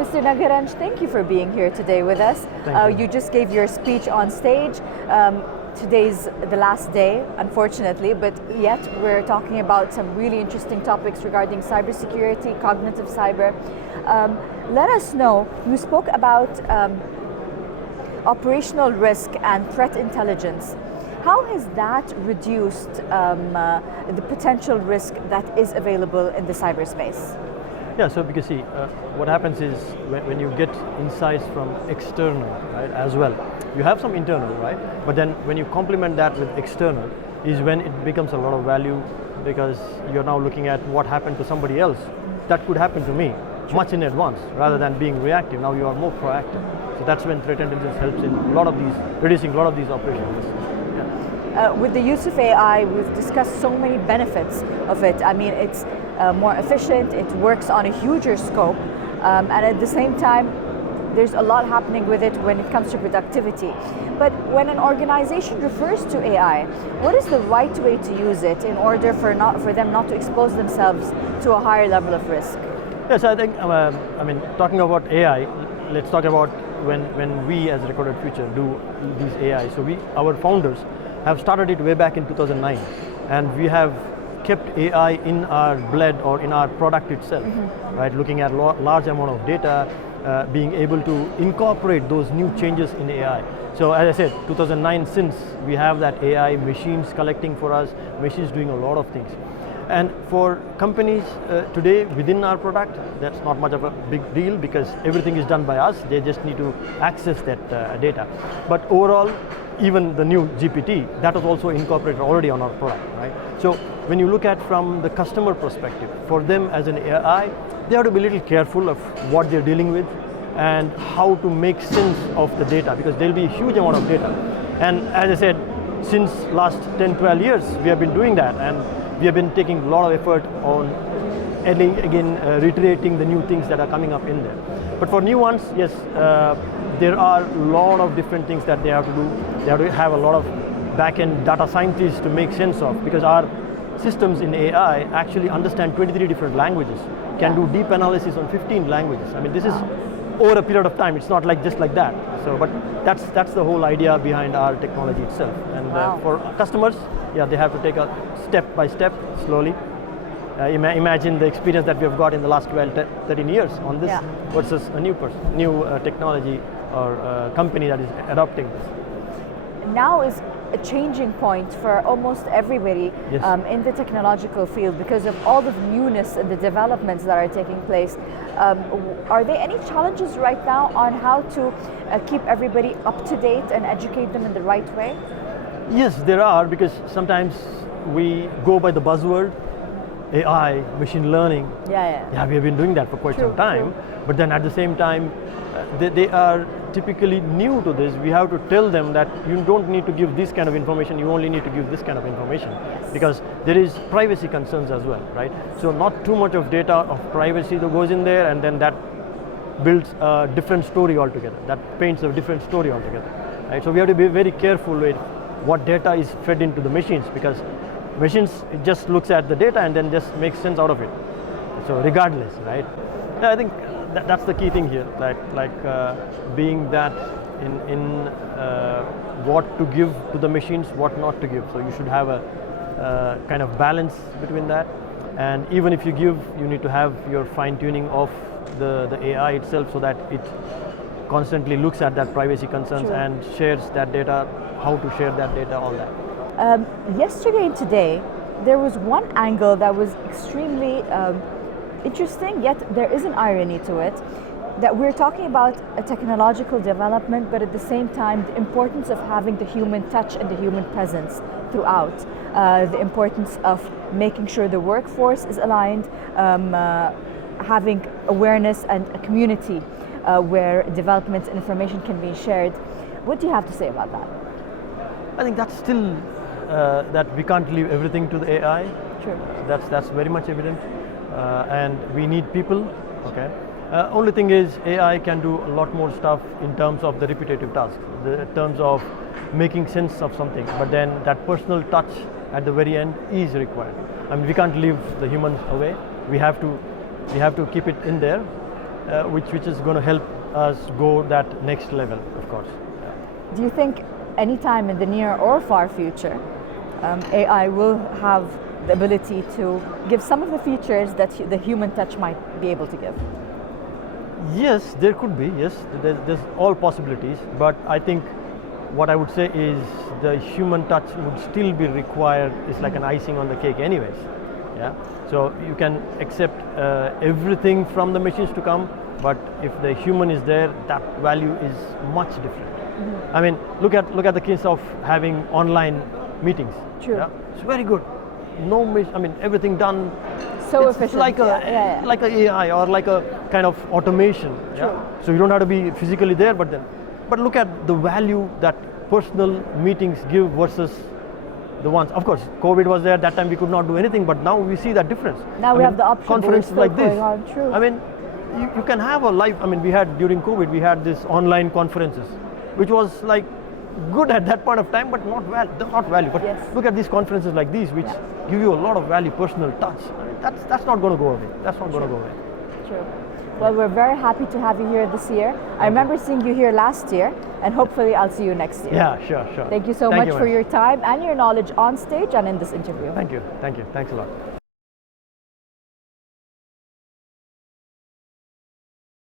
Mr. Nagaraj, thank you for being here today with us. Thank you. You just gave your speech on stage. Today's the last day, unfortunately, but yet we're talking about some really interesting topics regarding cybersecurity, cognitive cyber. Let us know, you spoke about operational risk and threat intelligence. How has that reduced the potential risk that is available in the cyberspace? Yeah, so because see, what happens is when you get insights from external, right, as well, you have some internal, right, but then when you complement that with external is when it becomes a lot of value, because you're now looking at what happened to somebody else that could happen to me much in advance, rather than being reactive. Now you are more proactive. So that's when threat intelligence helps in reducing a lot of these operational risks. With the use of AI, we've discussed so many benefits of it. I mean, it's more efficient, it works on a huger scope, and at the same time, there's a lot happening with it when it comes to productivity. But when an organization refers to AI, what is the right way to use it in order for them not to expose themselves to a higher level of risk? Yes, I think, talking about AI, let's talk about when we as Recorded Future do these AI. So our founders have started it way back in 2009, and we have kept AI in our blood or in our product itself, right? Looking at large amount of data, being able to incorporate those new changes in AI. So as I said, 2009, since we have that AI, machines collecting for us, machines doing a lot of things. And for companies today within our product, that's not much of a big deal because everything is done by us. They just need to access that data. But overall, even the new GPT, that was also incorporated already on our product, right? So when you look at from the customer perspective, for them as an AI, they have to be a little careful of what they're dealing with and how to make sense of the data, because there'll be a huge amount of data. And as I said, since last 10, 12 years, we have been doing that, and we have been taking a lot of effort on reiterating the new things that are coming up in there. But for new ones, yes, there are a lot of different things that they have to do. They have to have a lot of back-end data scientists to make sense of, because our systems in AI actually understand 23 different languages, can do deep analysis on 15 languages. I mean, this is over a period of time. It's not like just like that. So, but that's the whole idea behind our technology itself. And for customers, yeah, they have to take a step by step, slowly. Imagine the experience that we have got in the last 12, 13 years on this versus a new technology or company that is adopting this. Now is a changing point for almost everybody in the technological field because of all the newness and the developments that are taking place. Are there any challenges right now on how to keep everybody up to date and educate them in the right way? Yes, there are, because sometimes we go by the buzzword, AI, machine learning. Yeah, we have been doing that for quite some time. But then at the same time, they are typically new to this. We have to tell them that you don't need to give this kind of information, you only need to give this kind of information. Because there is privacy concerns as well, right? So not too much of data of privacy that goes in there, and then that builds a different story altogether. That paints a different story altogether, right? So we have to be very careful with what data is fed into the machines, because machines, it just looks at the data and then just makes sense out of it. So regardless, right? Yeah, I think that's the key thing here, being that in what to give to the machines, what not to give. So you should have a kind of balance between that. And even if you give, you need to have your fine tuning of the AI itself, so that it constantly looks at that privacy concerns and shares that data, how to share that data, all that. Yesterday and today, there was one angle that was extremely interesting, yet there is an irony to it, that we're talking about a technological development, but at the same time, the importance of having the human touch and the human presence throughout. The importance of making sure the workforce is aligned, having awareness and a community where developments and information can be shared. What do you have to say about that? I think that's still that we can't leave everything to the AI. Sure. That's very much evident, and we need people. Okay. Only thing is, AI can do a lot more stuff in terms of the repetitive tasks, in terms of making sense of something. But then that personal touch at the very end is required. I mean, we can't leave the humans away. We have to keep it in there, which is going to help us go that next level, of course. Yeah. Do you think anytime in the near or far future, AI will have the ability to give some of the features that the human touch might be able to give? Yes, there could be, yes. There's all possibilities, but I think what I would say is the human touch would still be required. It's like an icing on the cake anyways. Yeah. So you can accept everything from the machines to come, but if the human is there, that value is much different. Mm-hmm. I mean, look at the case of having online meetings. True. Yeah? It's very good. No, I mean, everything done. So it's efficient. Like like a AI or like a kind of automation. True. Yeah? So you don't have to be physically there, but look at the value that personal meetings give versus the ones. Of course, COVID was there. That time we could not do anything, but now we see that difference. Now we have the option. Conferences like this. True. I mean, you can have a live. I mean, we had during COVID, we had this online conferences, which was like good at that point of time, but not value. But yes. Look at these conferences like these, which give you a lot of value, personal touch. I mean, that's not going to go away. That's not going to go away. True. Well, we're very happy to have you here this year. I remember seeing you here last year, and hopefully I'll see you next year. Yeah, sure. Thank you so much for your time and your knowledge on stage and in this interview. Thank you. Thanks a lot.